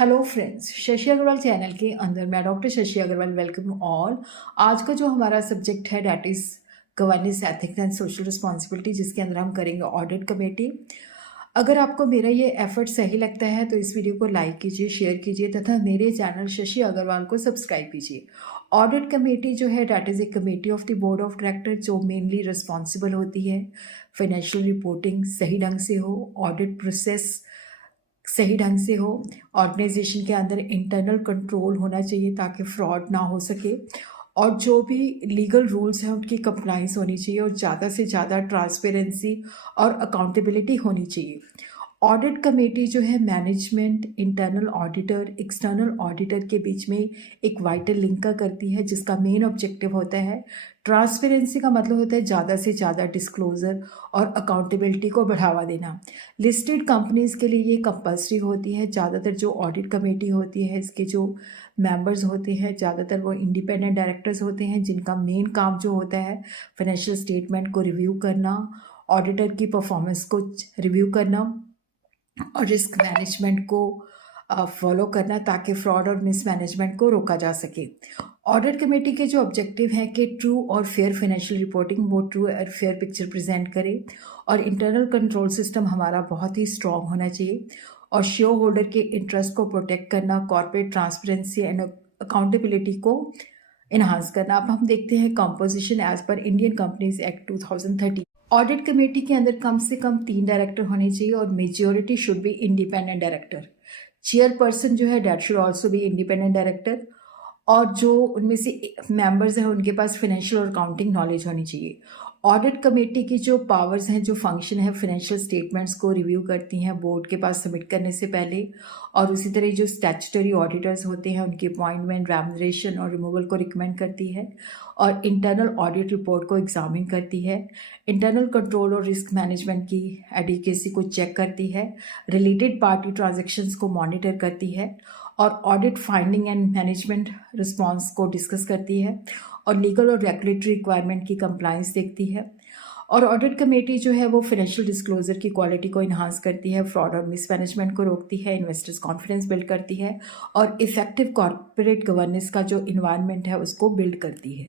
Hello friends, Shashi Agarwal channel के अंदर मैं doctor Shashi Agarwal welcome all. आज का जो हमारा सब्जेक्ट है that is governance ethics and social responsibility, जिसके अंदर हम करेंगे ऑडिट कमेटी। अगर आपको मेरा ये एफर्ट सही लगता है तो इस वीडियो को लाइक कीजिए, शेयर कीजिए तथा मेरे चैनल शशि अग्रवाल को सब्सक्राइब कीजिए। ऑडिट कमेटी जो है that is a committee of the board of director, जो मेनली रिस्पॉन्सिबल होती है फाइनेंशियल रिपोर्टिंग सही ढंग से हो, ऑडिट प्रोसेस सही ढंग से हो, ऑर्गेनाइजेशन के अंदर इंटरनल कंट्रोल होना चाहिए ताकि फ्रॉड ना हो सके, और जो भी लीगल रूल्स हैं उनकी कंप्लाइंस होनी चाहिए, और ज़्यादा से ज़्यादा ट्रांसपेरेंसी और अकाउंटेबिलिटी होनी चाहिए। ऑडिट कमेटी जो है management, internal auditor, external auditor के बीच में एक वाइटल लिंक का करती है, जिसका मेन ऑब्जेक्टिव होता है ट्रांसपेरेंसी का मतलब होता है ज़्यादा से ज़्यादा डिस्क्लोजर और अकाउंटेबिलिटी को बढ़ावा देना। लिस्टेड कंपनीज़ के लिए ये कंपल्सरी होती है। ज़्यादातर जो ऑडिट कमेटी होती है इसके जो मेंबर्स होते हैं ज़्यादातर वो इंडिपेंडेंट डायरेक्टर्स होते हैं, जिनका मेन काम जो होता है फाइनेंशियल स्टेटमेंट को रिव्यू करना, ऑडिटर की परफॉर्मेंस को रिव्यू करना और रिस्क मैनेजमेंट को फॉलो करना, ताकि फ्रॉड और मिसमैनेजमेंट को रोका जा सके। ऑडिट कमेटी के जो ऑब्जेक्टिव हैं कि ट्रू और फेयर फाइनेंशियल रिपोर्टिंग, वो ट्रू और फेयर पिक्चर प्रेजेंट करे, और इंटरनल कंट्रोल सिस्टम हमारा बहुत ही स्ट्रॉन्ग होना चाहिए, और शेयर होल्डर के इंटरेस्ट को प्रोटेक्ट करना, कॉर्पोरेट ट्रांसपेरेंसी एंड अकाउंटेबिलिटी को इन्हांस करना। अब हम देखते हैं composition as per Indian companies act 2013। Audit committee के अंदर कम से कम 3 डायरेक्टर होने चाहिए और majority should be independent director. Chairperson जो है that should also be independent director, और जो उनमें से मेंबर्स हैं उनके पास फाइनेंशियल और अकाउंटिंग नॉलेज होनी चाहिए। ऑडिट कमेटी की जो पावर्स हैं, जो फंक्शन है, फाइनेंशियल स्टेटमेंट्स को रिव्यू करती हैं बोर्ड के पास सबमिट करने से पहले, और उसी तरह जो स्टैट्यूटरी ऑडिटर्स होते हैं उनकी अपॉइंटमेंट, रेम्युनरेशन और रिमूवल को रिकमेंड करती है, और इंटरनल ऑडिट रिपोर्ट को एग्जामिन करती है, इंटरनल कंट्रोल और रिस्क मैनेजमेंट की एडिकेसी को चेक करती है, रिलेटेड पार्टी ट्रांजैक्शंस को मॉनिटर करती है, और audit finding and management response को डिस्कस करती है, और लीगल और रेगुलेटरी रिक्वायरमेंट की कंप्लायंस देखती है। और ऑडिट कमेटी जो है वो फाइनेंशियल डिस्क्लोजर की क्वालिटी को इन्हांस करती है, फ्रॉड और मिसमैनेजमेंट को रोकती है, इन्वेस्टर्स कॉन्फिडेंस बिल्ड करती है, और इफेक्टिव कॉर्पोरेट गवर्नेंस का जो इन्वायरमेंट है उसको बिल्ड करती है।